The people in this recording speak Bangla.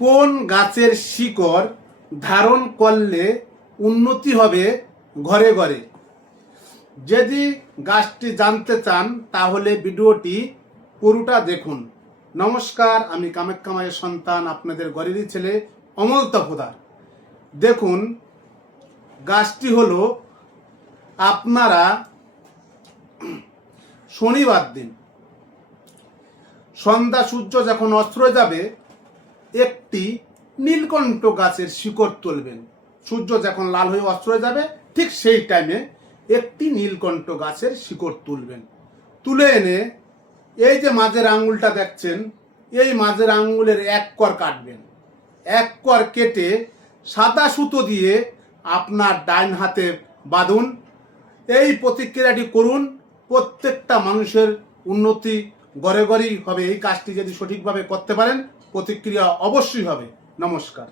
কোন গাছের শিকড় ধারণ করলে উন্নতি হবে ঘরে ঘরে? যদি গাছটি জানতে চান তাহলে ভিডিওটি পুরোটা দেখুন। নমস্কার, আমি কামাখ্যা মায়ের সন্তান, আপনাদের ঘরেরই ছেলে অমল তপোদার। দেখুন, গাছটি হলো আপনারা শনিবার দিন সন্ধ্যা সূর্য যখন অস্ত যাবে একটি নীলকণ্ঠ গাছের শিকড় তুলবেন। সূর্য যখন লাল হয়ে অস্ত যাবে ঠিক সেই টাইমে একটি নীলকণ্ঠ গাছের শিকড় তুলবেন। তুলে এনে এই যে মাঝের আঙ্গুলটা দেখছেন, এই মাঝের আঙ্গুলের এক কর কাটবেন। এক কর কেটে সাদা সুতো দিয়ে আপনার ডাইন হাতে বাঁধুন। এই প্রতিক্রিয়াটি করুন, প্রত্যেকটা মানুষের উন্নতি ঘরে ঘরেই হবে। এই কাজটি যদি সঠিকভাবে করতে পারেন প্রতিক্রিয়া অবশ্যই হবে। নমস্কার।